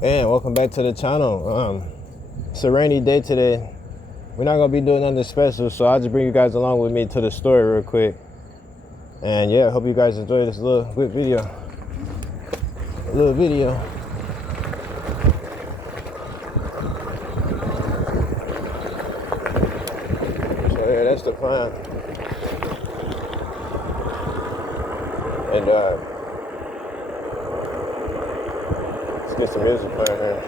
And welcome back to the channel. It's a rainy day today. We're not gonna be doing nothing special, so I'll just bring you guys along with me to the store real quick. And yeah, I hope you guys enjoy this little quick video. So yeah, that's the plan. And let's get some music playing here.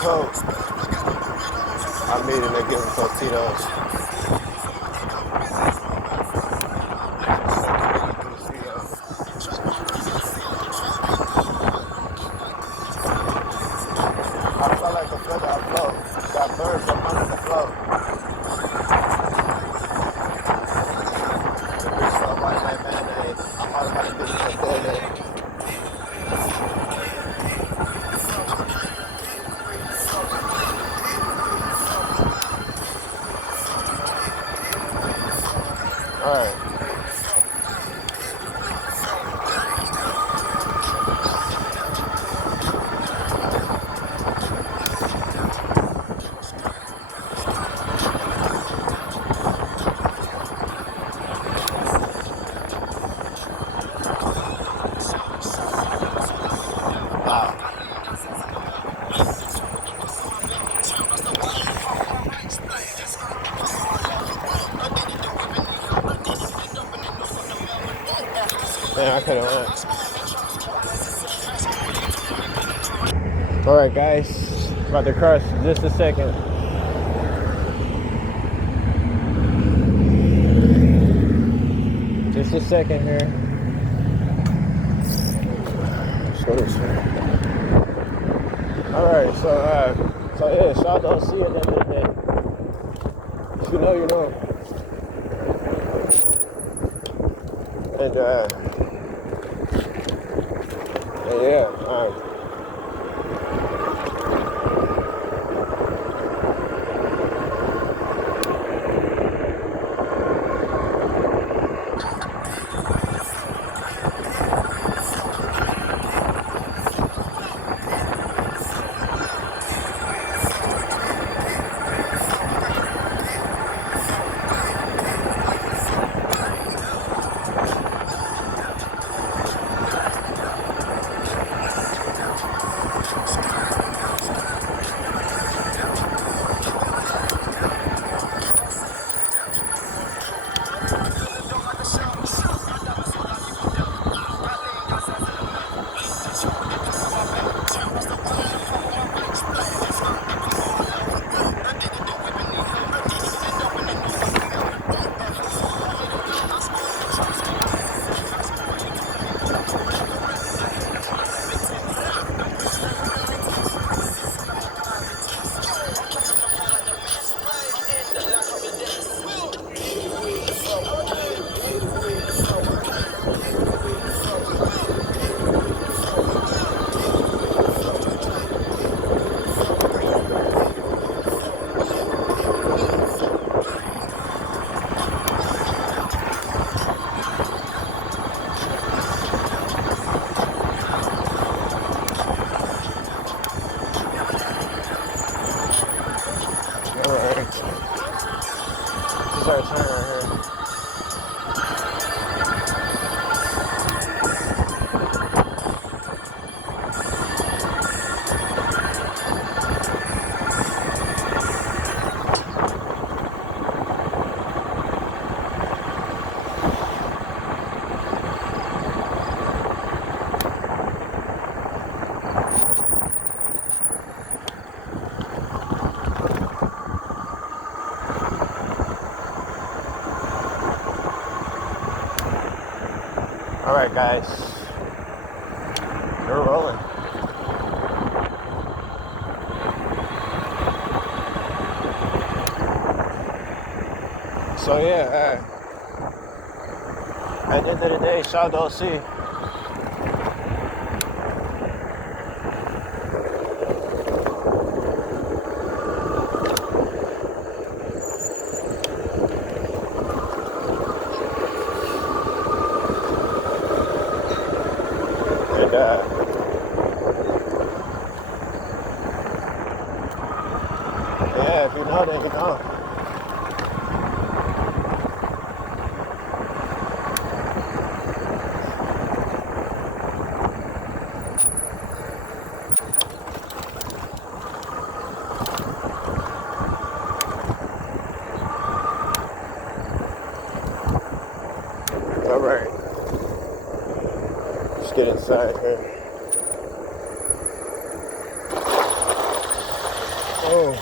Coach, I'm meeting to give him Tostitos. I felt like the further I flow, got birds up under the flow. The bitch felt like that mayonnaise. I'm all about to get it for day. Alright. Yeah, I could've went. Alright guys, about to crush just a second. Just a second here. Let's go this way. Alright, so yeah, y'all don't see it at the end of the day. If you know, you know. And yeah, Alright guys, we're rolling. So yeah, at the end of the day, shout out to OC. And yeah, if you know, then you know. Alright, let's get inside here. Oh.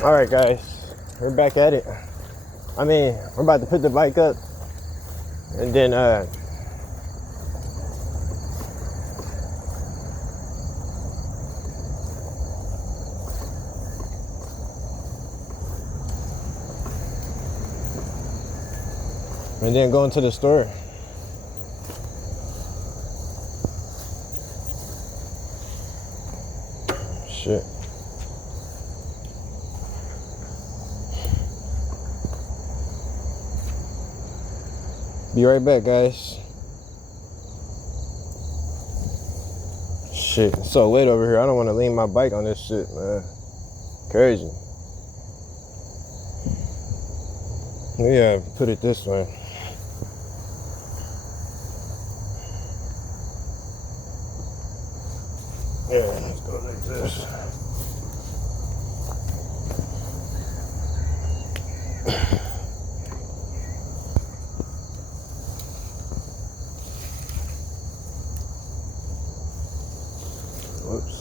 Alright guys, we're back at it. I mean, we're about to put the bike up and then go into the store. Shit. Be right back, guys. Shit, it's so late over here. I don't want to lean my bike on this shit, man. Crazy. Yeah, put it this way. Yeah, let's go like this. Whoops.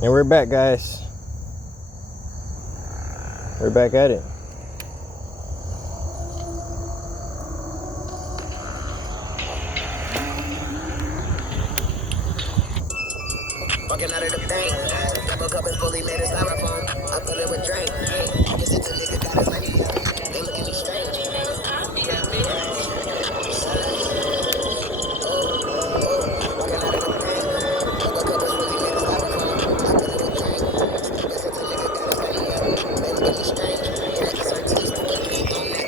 And we're back, guys. We're back at it. Walking out of the bank, double cup is fully made of styrofoam. I fill it with drink. This is the nigga got his money. They look at me strange. Walking out of the bank, double cup is fully made of styrofoam. I fill it with drink. This is the nigga got his money. They look at me strange. Yeah, it's our teeth, but we ain't on that.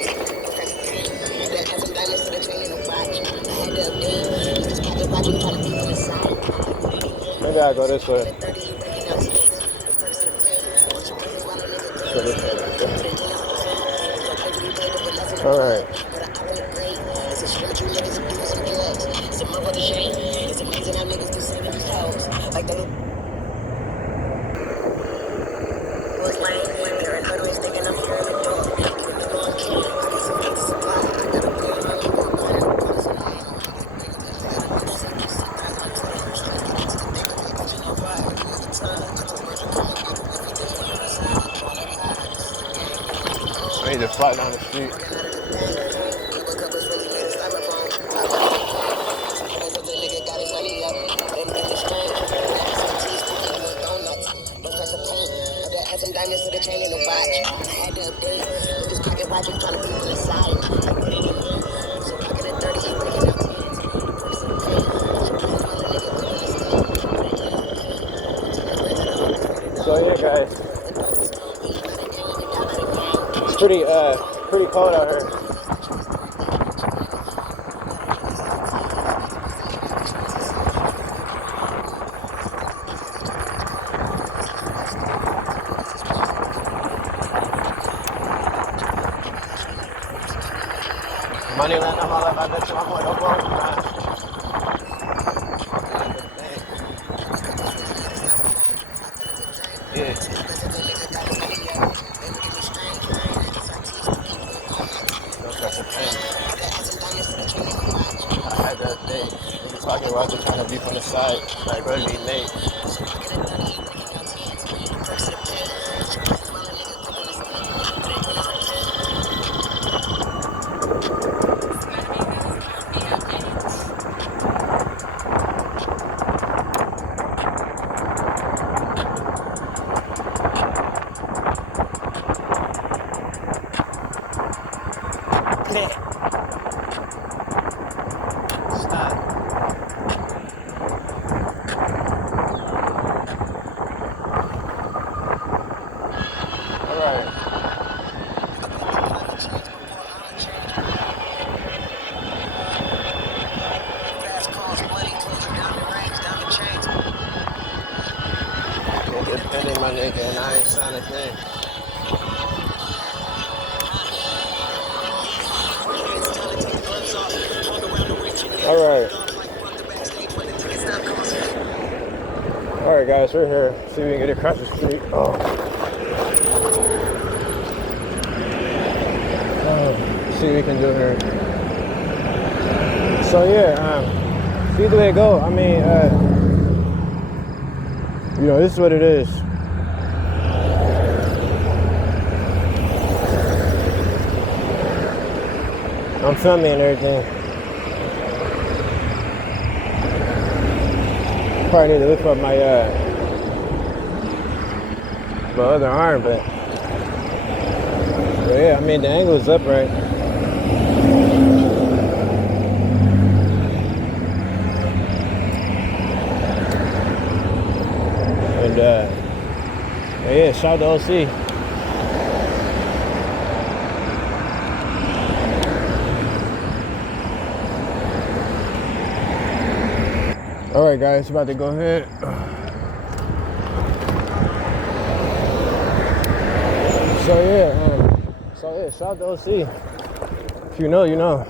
That has some diamonds to the chain in the watch. I had to update. This pocket watch, I'm trying to keep on the side. Maybe I'll go this way. All right. I need to fly down the street. Some diamonds to the chain in the watch. I had to update with this pocket watch. I'm trying to keep on the side. I put it in here. So pocket at 30, he breaking out 10. So yeah, guys, it's pretty cold out here. Money land on my left, I bet you I'm going to go. Yeah. I had that thing. Niggas talking about just trying to be from the side. Like, really late. right. Independent, my nigga, and I ain't signed a thing. All right. All right, guys, we're here. See if we can get across the street. See what we can do here. So yeah, see the way it go. I mean, you know, this is what it is. I'm filming and everything. Probably need to lift up my other arm, but yeah, I mean the angle is upright. And yeah, shout out to OC. All right, guys, about to go ahead. So yeah, shout out to OC. If you know, you know.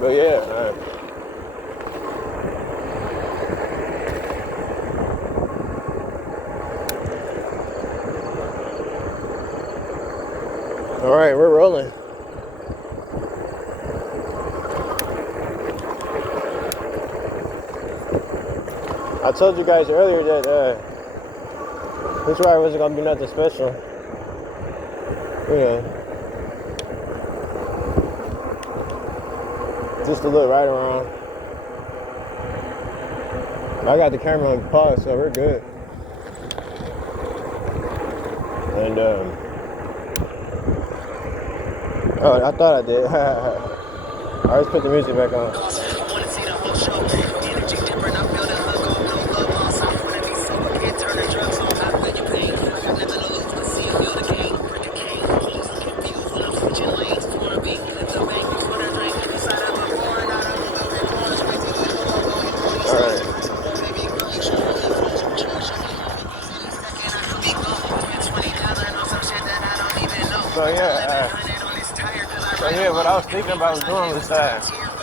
But yeah, all right, we're rolling. I told you guys earlier that this ride wasn't gonna be nothing special. You know, just a little ride around. I got the camera on pause, so we're good. And oh, I thought I did. I just put the music back on. So yeah, what I was thinking about doing was I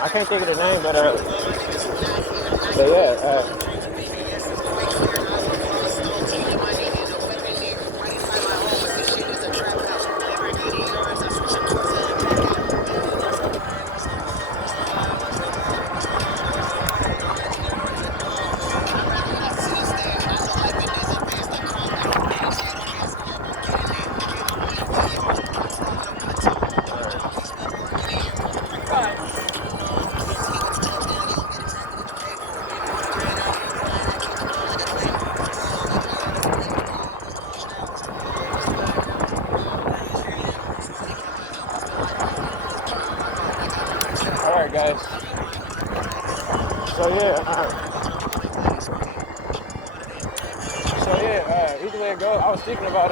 can't think of the name, but yeah, Alright guys, so either way it go, I was thinking about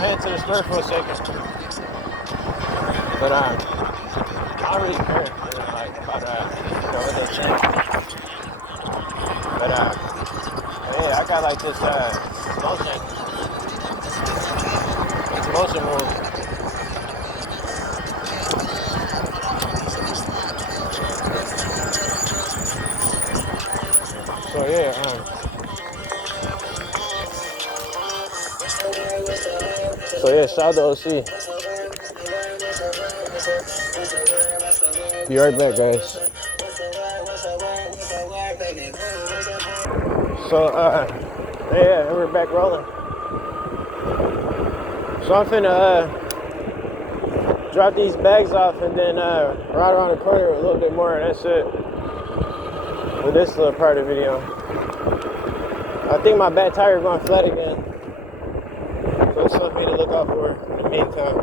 heading to the store for a second, but I don't really care, like about what they say, but yeah, I got like this motion move. So yeah, shout out to OC. Be right back, guys. So yeah, we're back rolling. So I'm finna drop these bags off and then ride around the corner a little bit more, and that's it with this little part of the video. I think my back tire is going flat again. So else for me to look out for in the meantime.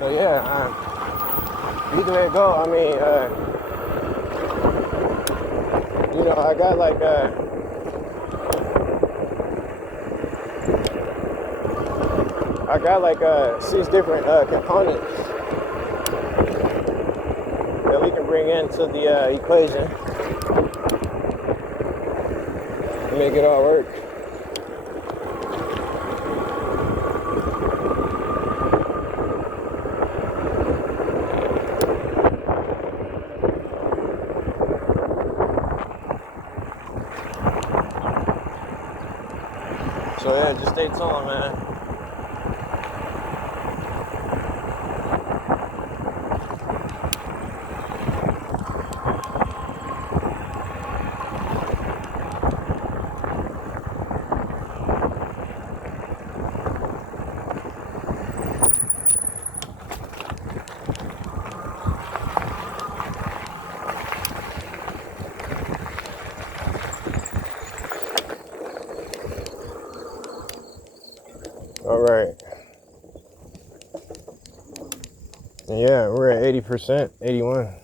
But yeah, either way it go, I mean, you know, I got like six different components that we can bring into the equation and make it all work. So yeah, just stay tuned, man. All right. And yeah, we're at 80%, 81.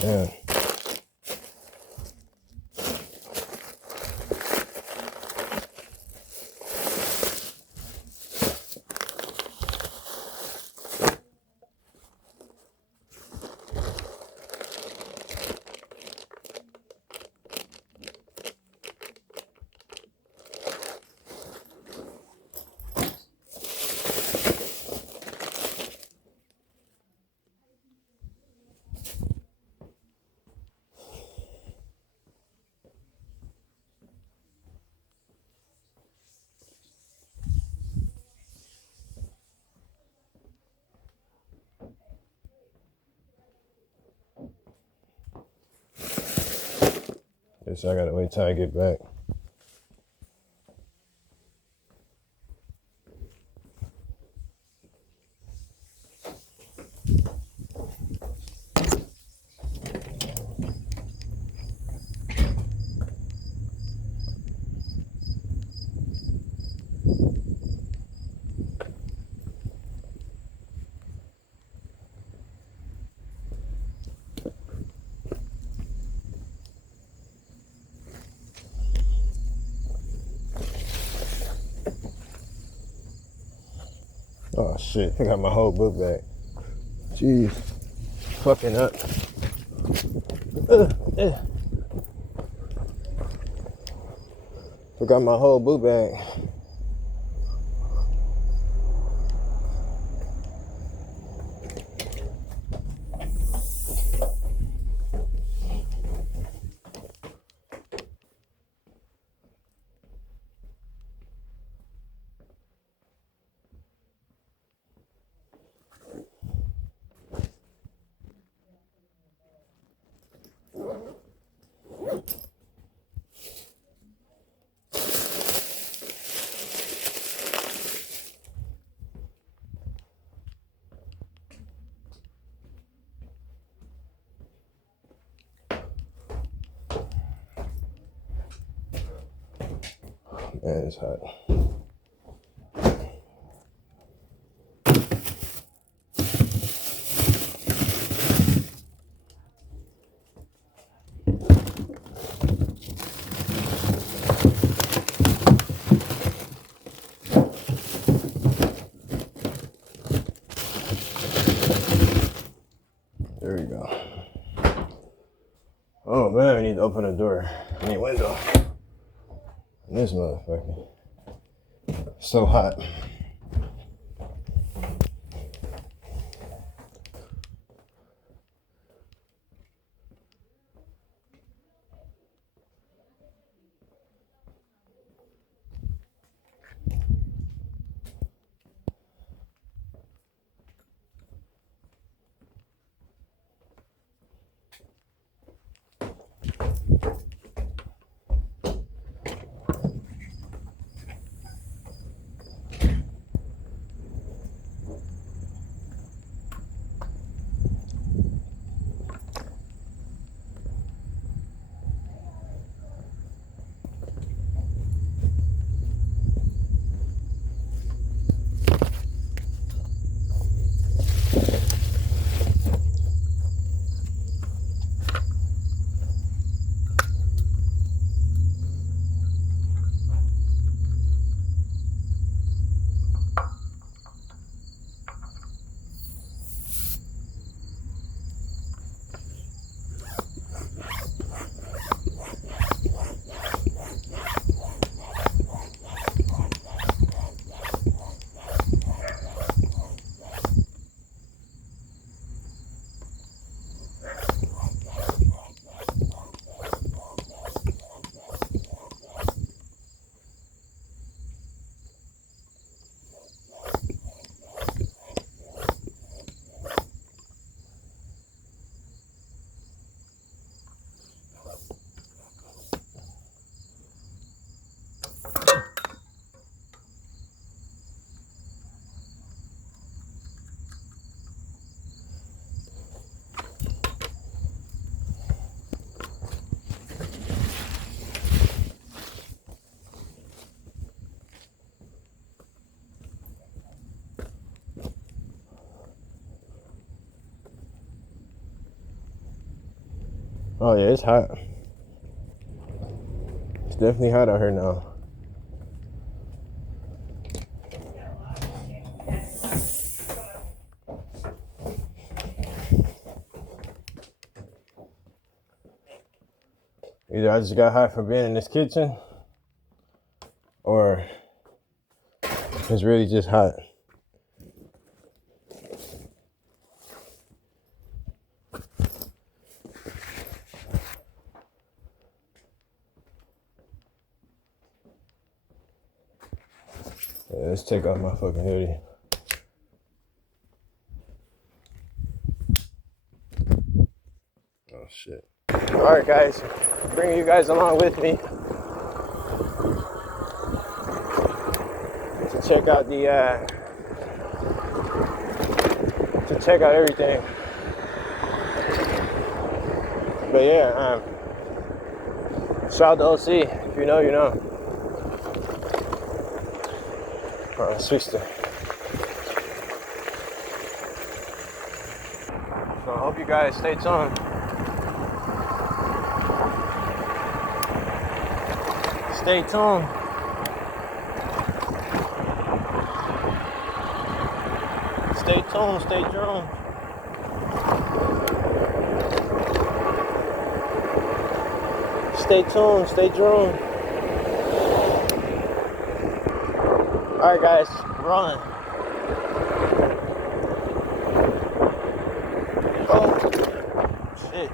Yeah. Guess I gotta wait till I get back. Oh shit, I got my whole book back. Jeez. Fucking up. Forgot my whole book bag. Man, it's hot. Oh man, I need to open the door. I mean window. This motherfucker. So hot. Oh yeah, it's hot. It's definitely hot out here now. Either I just got hot from being in this kitchen, or it's really just hot. Let's take off my fucking hoodie. Oh shit. Alright guys, bringing you guys along with me to check out everything. But yeah, shout out to OC. If you know, you know. Alright, switch to. So I hope you guys stay tuned. Stay tuned. Stay tuned, stay tuned. Stay tuned, stay tuned. Alright guys, rolling. Oh, shit.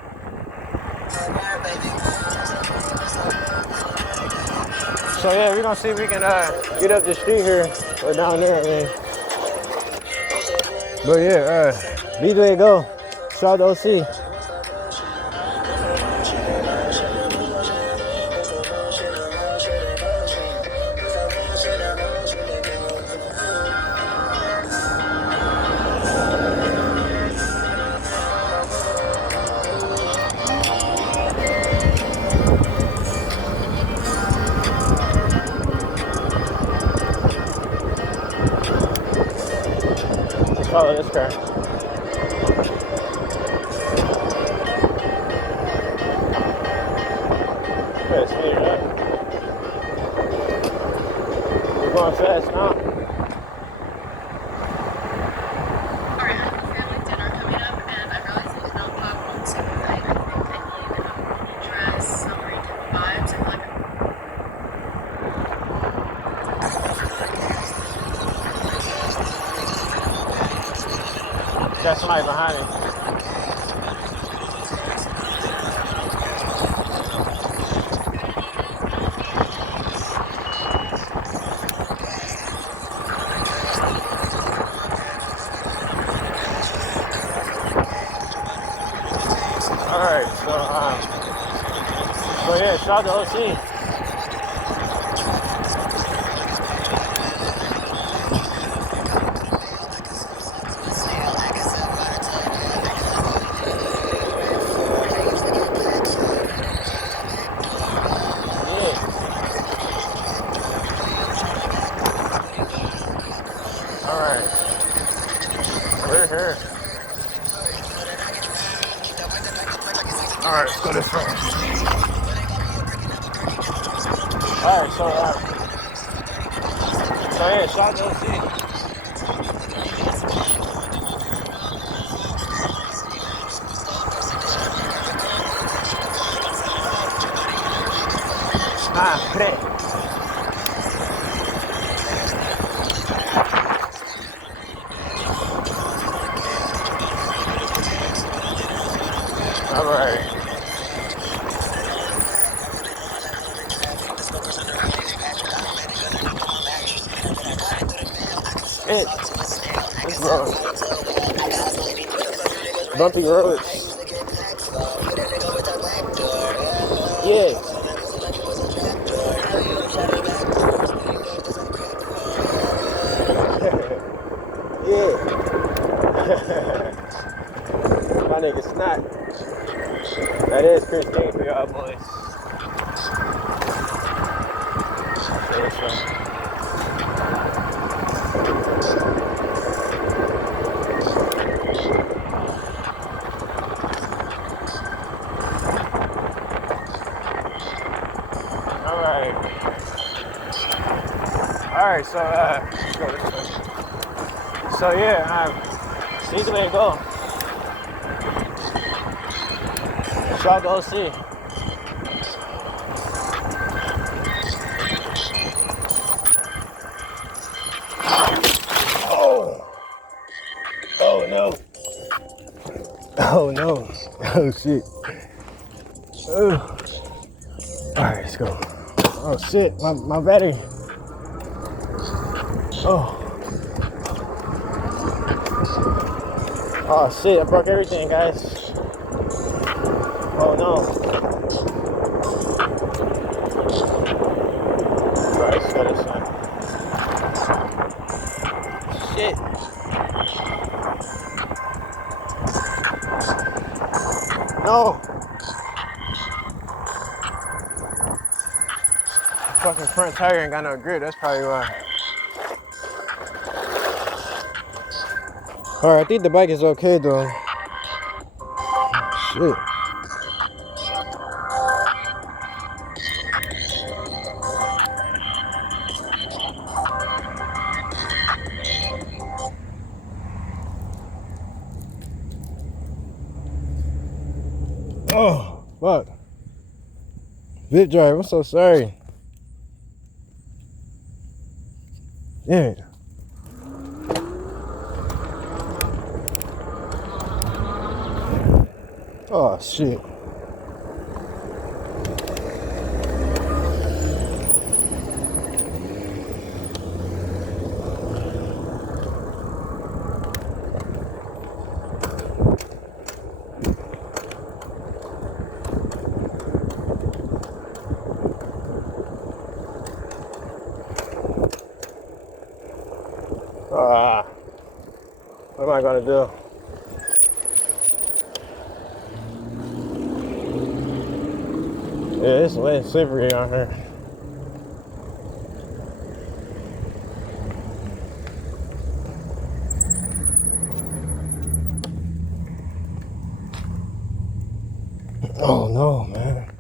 So yeah, we're gonna see if we can get up the street here or down there, man. But yeah, B-Way go. Shout out to OC. Follow this car. Okay, speed right. We're going fast now. Alright, I have a family dinner coming up, and I realize there's not popcorn, so I think I can leave it up. got somebody behind him. Alright, so yeah, shout out to OC. Alright. We're here. Alright, let's go this way. Alright, so yeah, shout out to OC. Pre. Alright. Shit. This road. Bumpy roads. Yeah. Yeah. My nigga Snot. That is Christine for y'all boys. Alright, so let's go this way. So yeah, Eagle go. Shout out to OC. Oh. Oh no. Oh no. Oh shit. Ugh. Alright, let's go. Oh shit, my battery. Oh. Oh shit, I broke everything, guys. Oh no. Alright, let's go this way. Shit. No. Fucking front tire ain't got no grip, that's probably why. Alright, I think the bike is okay though. Shit. Oh, fuck. Bit drive, I'm so sorry. Damn it. Oh, shit. What am I gonna do? Yeah, it's wet and slippery out here. Oh no, man.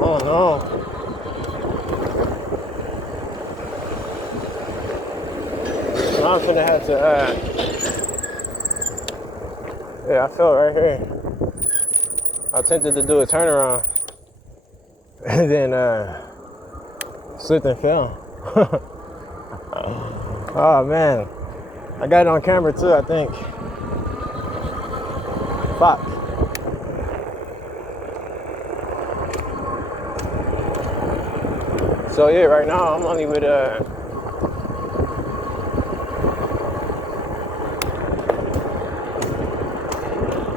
Oh no. I'm finna have to, yeah, I fell right here. I attempted to do a turnaround and then slipped and fell. Oh man, I got it on camera too, I think. Fuck. So yeah, right now I'm only with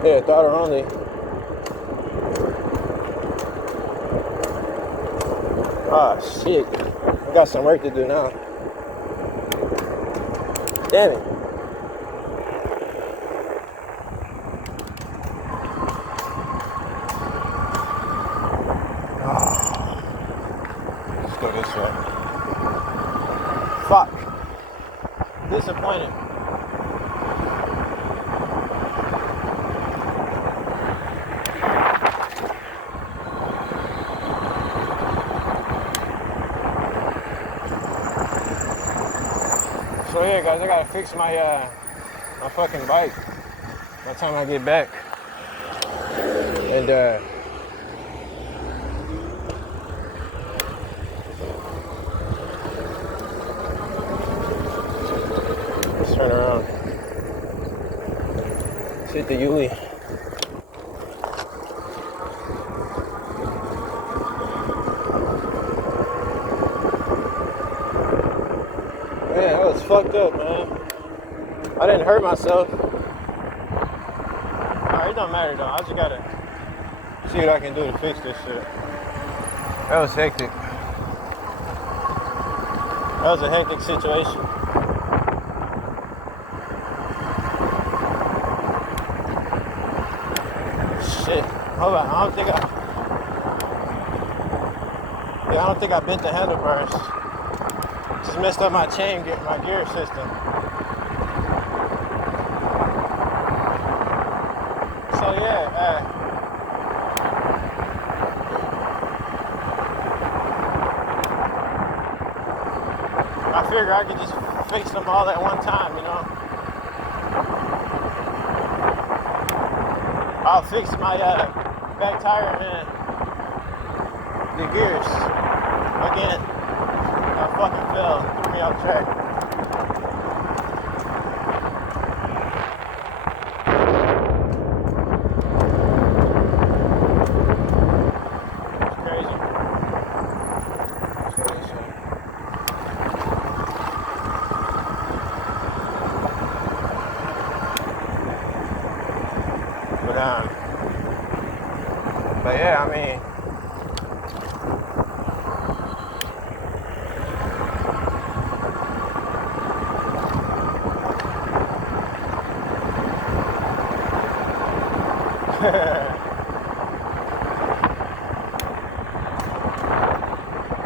yeah, throttle only. Ah shit, I got some work to do now. Damn it. Let's go this way. Fuck. Disappointed. So yeah, guys, I gotta fix my my fucking bike by the time I get back. And let's turn around. Let's hit the Yuli. Man, that was fucked up, man. I didn't hurt myself. Alright, it don't matter though. I just gotta see what I can do to fix this shit. That was hectic. That was a hectic situation. Shit. Hold on. I don't think I bent the handlebars. Just messed up my chain, my gear system. So yeah, I figured I could just fix them all at one time, you know. I'll fix my back tire and the gears again. I fucking fell, threw me off track. It's crazy. Let's go this way. But yeah, I mean,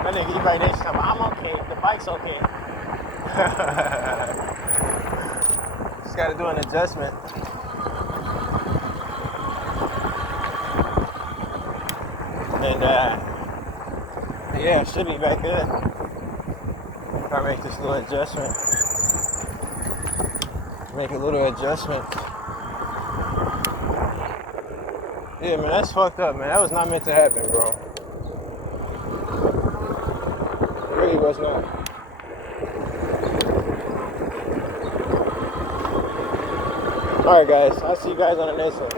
that nigga, he right next to him. I'm okay. The bike's okay. Just gotta do an adjustment. And yeah, it should be back good. If I make this little adjustment. Make a little adjustment. Yeah, man, that's fucked up, man. That was not meant to happen, bro. It really was not. Alright, guys. I'll see you guys on the next one.